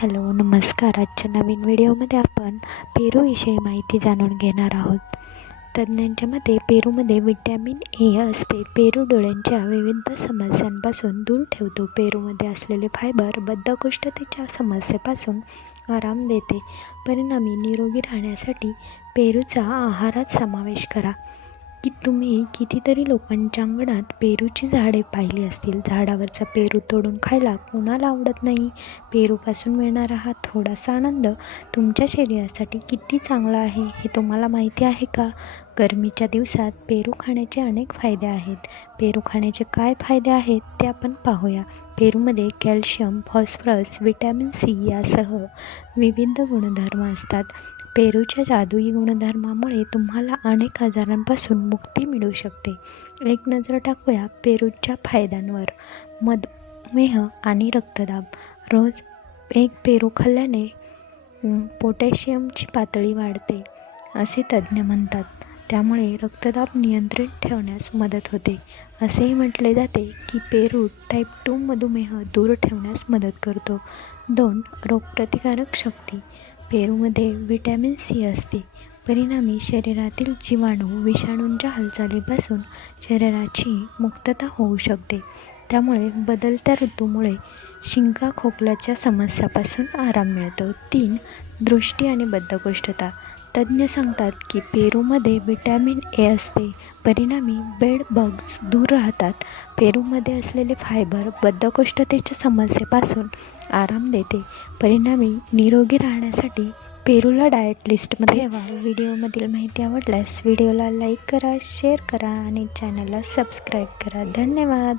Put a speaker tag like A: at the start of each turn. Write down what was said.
A: Hello नमस्कार. आजच्या नवीन व्हिडिओमध्ये आपण पेरूविषयी माहिती जाणून घेणार आहोत. तज्ज्ञांच्या मते पेरूमध्ये विटॅमिन ए असते. पेरू डोळ्यांच्या विविध समस्यांपासून दूर ठेवतो. पेरूमध्ये असलेले फायबर बद्धकोष्ठतेच्या समस्येपासून आराम देते. परिणामी निरोगी राहण्यासाठी पेरूचा आहारात समावेश करा. की तुम्ही कितीतरी लोकांच्या अंगणात पेरूची झाडे पाहिली असतील. झाडावरचा पेरू तोडून खायला कोणाला आवडत नाही? पेरूपासून मिळणारा हा थोडासा आनंद तुमच्या शरीरासाठी किती चांगला आहे हे तुम्हाला माहिती आहे का? गरमीच्या दिवसात पेरू खाण्याचे अनेक फायदे आहेत. पेरू खाण्याचे काय फायदे आहेत ते आपण पाहूया. पेरूमध्ये कॅल्शियम फॉस्फरस विटॅमिन सी यासह विविध गुणधर्म असतात. पेरूच्या जादुई गुणधर्मामुळे तुम्हाला अनेक आजारांपासून मुक्ती मिळू शकते. एक नजर टाकूया पेरूच्या फायद्यांवर. मधुमेह आणि रक्तदाब. रोज एक पेरू खाल्ल्याने पोटॅशियमची पातळी वाढते असे तज्ज्ञ म्हणतात. त्यामुळे रक्तदाब नियंत्रित ठेवण्यास मदत होते. असेही म्हटले जाते की पेरू टाईप टू मधुमेह दूर ठेवण्यास मदत करतो. दोन रोगप्रतिकारक शक्ती. पेरूमध्ये व्हिटॅमिन सी असते. परिणामी शरीरातील जीवाणू विषाणूंच्या हालचालीपासून शरीराची मुक्तता होऊ शकते. त्यामुळे बदलत्या ऋतूमुळे शिंका खोकल्याच्या समस्यापासून आराम मिळतो. तीन दृष्टी आणि बद्धकोष्ठता. तज्ज्ञ सांगतात की पेरूमध्ये विटॅमिन ए असते. परिणामी बेड बग्स दूर राहतात. पेरूमध्ये असलेले फायबर बद्धकोष्ठतेच्या समस्येपासून आराम देते. परिणामी निरोगी राहण्यासाठी पेरूला डाएट लिस्टमध्ये ठेवा. व्हिडिओमधील माहिती आवडल्यास व्हिडिओला लाईक करा शेअर करा आणि चॅनलला सबस्क्राईब करा. धन्यवाद!